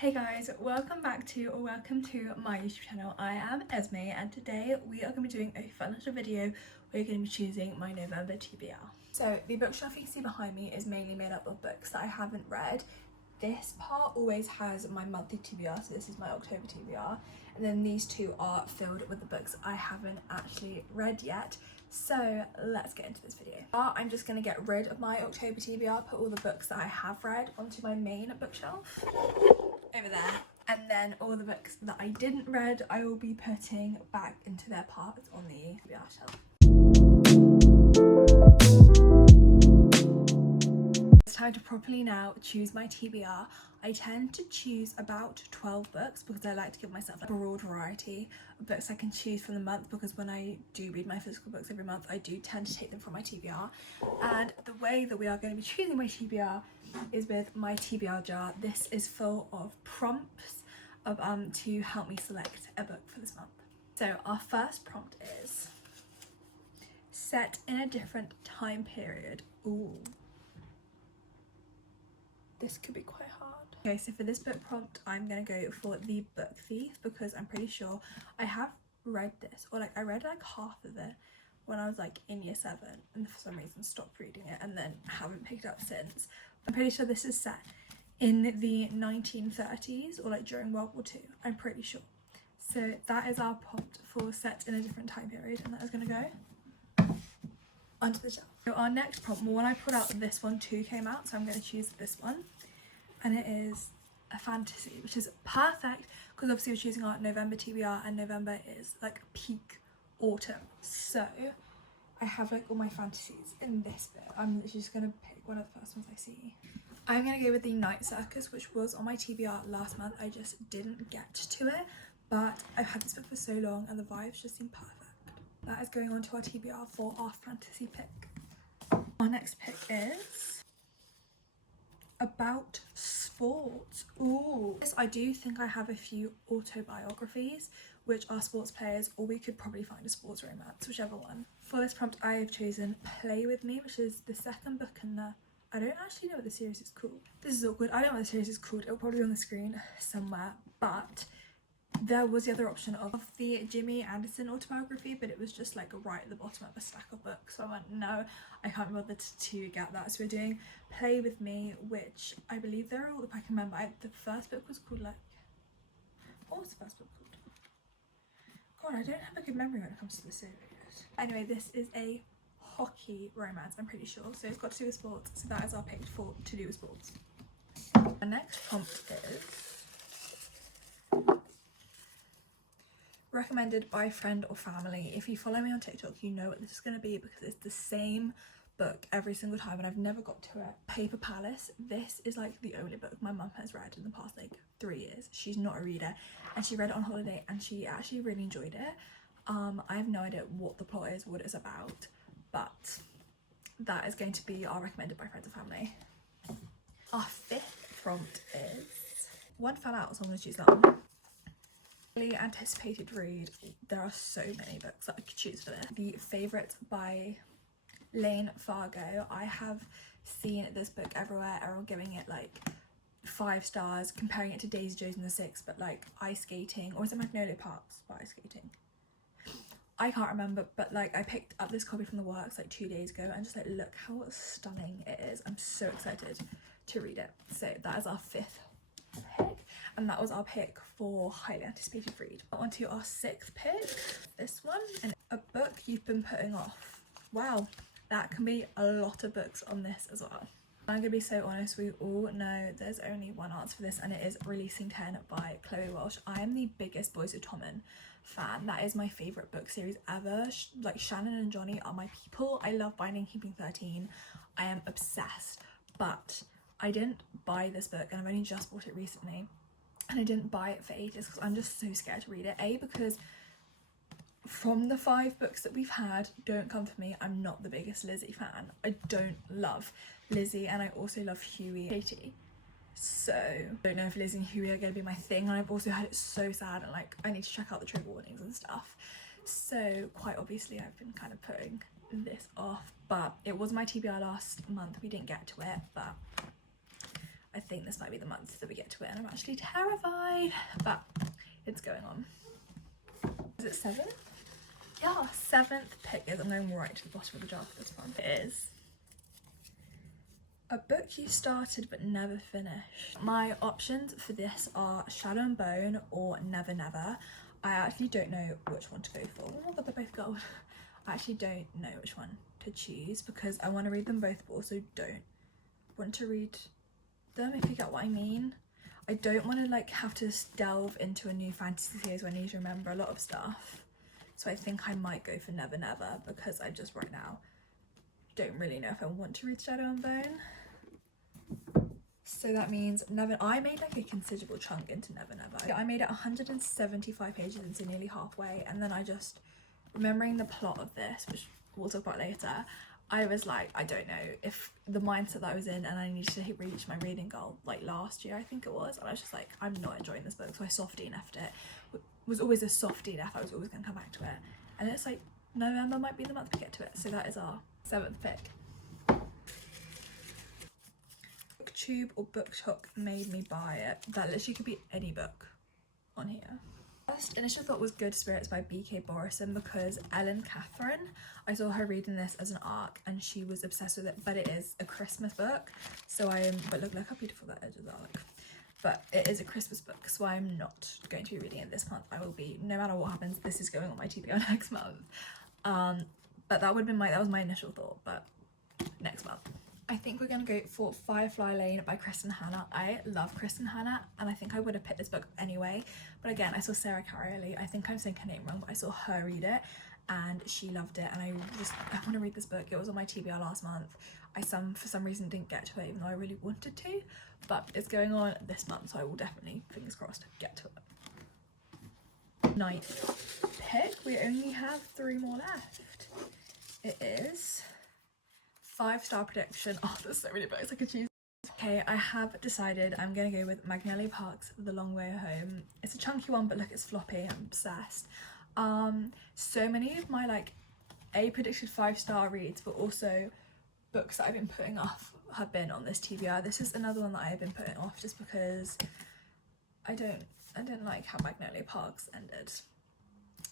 Hey guys, welcome to my YouTube channel. I am Esme and today we are going to be doing a fun little video. We're going to be choosing my November TBR. So the bookshelf you can see behind me is mainly made up of books that I haven't read. This part always has my monthly TBR, so this is my October TBR, and then these two are filled with the books I haven't actually read yet. So let's get into this video. I'm just going to get rid of my October TBR, put all the books that I have read onto my main bookshelf over there, and then all the books that I didn't read I will be putting back into their parts on the TBR shelf. It's time to properly now choose my TBR. I tend to choose about 12 books because I like to give myself a broad variety of books I can choose from the month, because when I do read my physical books every month I do tend to take them from my TBR. And the way that we are going to be choosing my TBR is with my TBR jar. This is full of prompts of to help me select a book for this month. So our first prompt is set in a different time period. Ooh, this could be quite hard. Okay, so for this book prompt I'm gonna go for The Book Thief, because I'm pretty sure I have read this, or like I read like half of it when I was like in year 7 and for some reason stopped reading it and then haven't picked it up since. I'm pretty sure this is set in the 1930s or like during World War II, I'm pretty sure. So that is our prompt for set in a different time period, and that is going to go onto the shelf. So our next prompt, well, when I put out this one too came out, so I'm going to choose this one, and it is a fantasy, which is perfect because obviously we're choosing our November TBR and November is like peak autumn. So I have like all my fantasies in this bit. I'm literally just going to pick one of the first ones I see. I'm going to go with The Night Circus, which was on my TBR last month. I just didn't get to it, but I've had this book for so long and the vibes just seem perfect. That is going on to our TBR for our fantasy pick. Our next pick is About Sports. Ooh. Yes, I do think I have a few autobiographies which are sports players, or we could probably find a sports romance, whichever one. For this prompt I have chosen Play With Me, which is the second book in the... I don't actually know what the series is called. This is awkward. I don't know what the series is called. It'll probably be on the screen somewhere, but there was the other option of the Jimmy Anderson autobiography, but it was just like right at the bottom of a stack of books, so I went no, I can't be bothered to get that. So we're doing Play With Me, which I believe they're all, if I can remember, the first book was called like, what was the first book called? God, I don't have a good memory when it comes to the series. Anyway, this is a hockey romance, I'm pretty sure, so it's got to do with sports, so that is our pick for to do with sports. Our next prompt is recommended by friend or family. If you follow me on TikTok, you know what this is going to be because it's the same book every single time and I've never got to it. Paper Palace. This is like the only book my mum has read in the past like 3 years. She's not a reader and she read it on holiday and she actually really enjoyed it. I have no idea what the plot is, what it's about, but that is going to be our recommended by friends and family. Our fifth prompt is One Fell Out, so I'm going to choose that one. Really anticipated read. There are so many books that I could choose for this. The Favourite by Lane Fargo. I have seen this book everywhere, everyone giving it like 5 stars, comparing it to Daisy Jones and the Six, but like ice skating, or is it Magnolia Parks by ice skating? I can't remember, but like I picked up this copy from the works like 2 days ago and just like look how stunning it is. I'm so excited to read it. So that is our fifth pick, and that was our pick for highly anticipated read. On to our sixth pick, this one, and a book you've been putting off. Wow, that can be a lot of books on this as well. I'm gonna be so honest, we all know there's only one answer for this, and it is Releasing 10 by Chloe Welsh. I am the biggest Boys of Tommen fan. That is my favourite book series ever. Like Shannon and Johnny are my people. I love Binding Keeping 13. I am obsessed, but I didn't buy this book and I've only just bought it recently, and I didn't buy it for ages because I'm just so scared to read it. A, because from the 5 books that we've had, don't come for me, I'm not the biggest Lizzie fan. I don't love Lizzie, and I also love Huey and Katie. So I don't know if Lizzie and Huey are going to be my thing, and I've also heard it's so sad and like I need to check out the trigger warnings and stuff. So quite obviously I've been kind of putting this off, but it was my TBR last month. We didn't get to it, but I think this might be the month that we get to it, and I'm actually terrified, but it's going on. Is it 7? Yeah, 7th pick is, I'm going right to the bottom of the jar for this one. It is a book you started but never finished. My options for this are Shadow and Bone or Never Never. I actually don't know which one to go for. Oh my god, they're both gold. I actually don't know which one to choose because I want to read them both but also don't want to read them, if you get what I mean. I don't want to like have to delve into a new fantasy series when I need to remember a lot of stuff. So I think I might go for Never Never because I just right now don't really know if I want to read Shadow and Bone. So that means I made like a considerable chunk into Never Never. I made it 175 pages into nearly halfway, and then I just, remembering the plot of this, which we'll talk about later, I was like, I don't know if the mindset that I was in, and I needed to reach my reading goal like last year I think it was, and I was just like, I'm not enjoying this book, so I soft DNF'd it. It was always a soft DNF, I was always going to come back to it, and it's like November might be the month we get to it. So that is our 7th pick. Booktube or BookTok made me buy it. That literally could be any book on here. First initial thought was Good Spirits by B.K. Borison because Ellen Catherine, I saw her reading this as an ARC and she was obsessed with it, but it is a Christmas book, so but look how beautiful that edges are, like. But it is a Christmas book, so I'm not going to be reading it this month. I will be, no matter what happens, this is going on my TBR next month. But that was my initial thought, but next month. I think we're going to go for Firefly Lane by Kristen Hannah. I love Kristen Hannah, and I think I would have picked this book anyway. But again, I saw Sarah Carey. I think I'm saying her name wrong, but I saw her read it, and she loved it. And I want to read this book. It was on my TBR last month. I for some reason didn't get to it, even though I really wanted to. But it's going on this month, so I will definitely, fingers crossed, get to it. 9th pick. We only have 3 more left. It is 5-star prediction. Oh, there's so many books I could choose. Okay, I have decided I'm gonna go with Magnolia Park's The Long Way Home. It's a chunky one, but look, it's floppy. I'm obsessed. So many of my like predicted 5-star reads, but also books that I've been putting off have been on this TBR. This is another one that I have been putting off just because I didn't like how Magnolia Park's ended.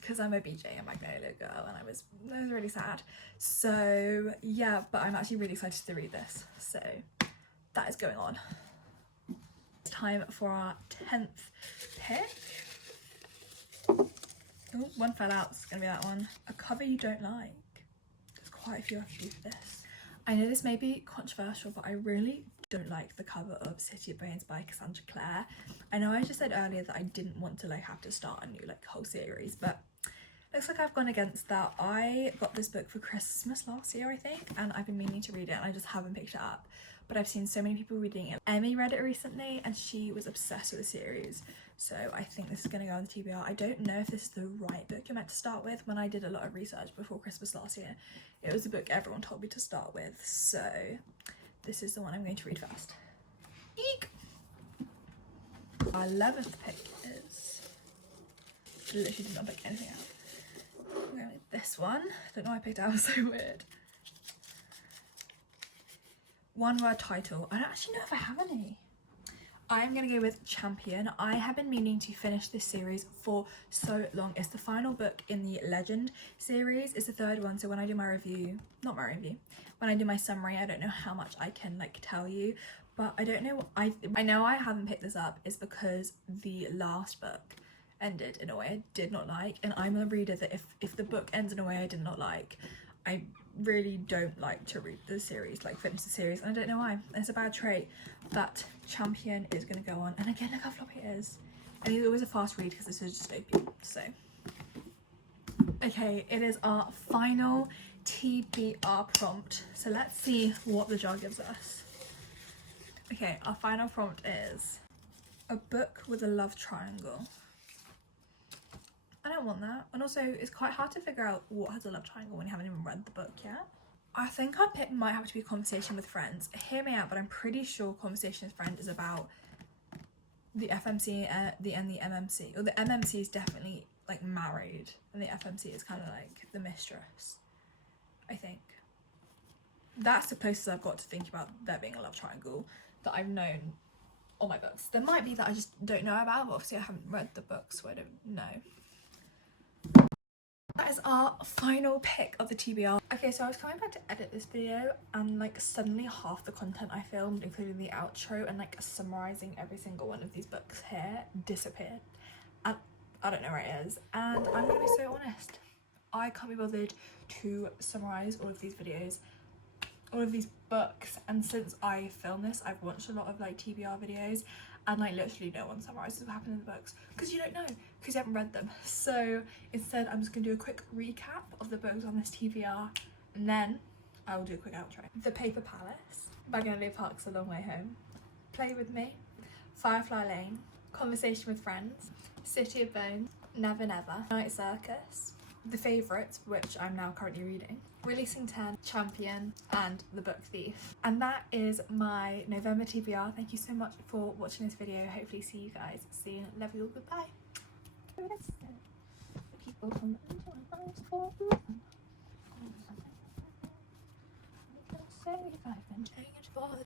Because I'm a BJ and Magnolia girl, and I was really sad. So yeah, but I'm actually really excited to read this. So that is going on. It's time for our 10th pick. Oh, one fell out. It's gonna be that one. A cover you don't like. There's quite a few I could do for this. I know this may be controversial, but I really don't like the cover of City of Bones by Cassandra Clare. I know I just said earlier that I didn't want to like have to start a new like whole series, but looks like I've gone against that. I got this book for Christmas last year, I think, and I've been meaning to read it and I just haven't picked it up. But I've seen so many people reading it. Emmy read it recently and she was obsessed with the series. So I think this is going to go on the TBR. I don't know if this is the right book you're meant to start with. When I did a lot of research before Christmas last year, it was the book everyone told me to start with. So this is the one I'm going to read first. Eek! Our 11th pick is... literally did not pick anything out. I'm going with this one. I don't know why I picked it, it was so weird. One word title. I don't actually know if I have any. I'm going to go with Champion. I have been meaning to finish this series for so long. It's the final book in the Legend series. It's the 3rd one, so when I do my review, when I do my summary, I don't know how much I can like tell you, but I don't know, I know I haven't picked this up is because the last book ended in a way I did not like, and I'm a reader that if the book ends in a way I did not like, I really don't like to read the series, like finish the series, and I don't know why. It's a bad trait, but Champion is going to go on, and again, look how floppy it is. And it's always a fast read because this is dystopian, so. Okay, it is our final TBR prompt, so let's see what the jar gives us. Okay, our final prompt is a book with a love triangle. I don't want that, and also it's quite hard to figure out what has a love triangle when you haven't even read the book yet. I think our pick might have to be Conversation with Friends. Hear me out, but I'm pretty sure Conversation with Friends is about the FMC and the MMC, or the MMC is definitely like married and the FMC is kind of like the mistress. I think that's the closest I've got to thinking about there being a love triangle that I've known all my books. There might be that I just don't know about, but obviously I haven't read the book, so I don't know. That is our final pick of the TBR. Okay, so I was coming back to edit this video and like suddenly half the content I filmed, including the outro and like summarising every single one of these books here, disappeared. And I don't know where it is. And I'm gonna be so honest, I can't be bothered to summarise all of these videos, all of these books, and since I filmed this I've watched a lot of like TBR videos and like literally no one summarises what happened in the books because you don't know, because you haven't read them. So instead I'm just going to do a quick recap of the books on this TBR and then I will do a quick outro. The Paper Palace, Magnolia Park's A Long Way Home, Play With Me, Firefly Lane, Conversation with Friends, City of Bones, Never Never, Night Circus, The Favourites, which I'm now currently reading, Releasing 10, Champion, and The Book Thief. And that is my November TBR. Thank you so much for watching this video. Hopefully see you guys soon. Love you all. Goodbye. People from say if I've been doing it for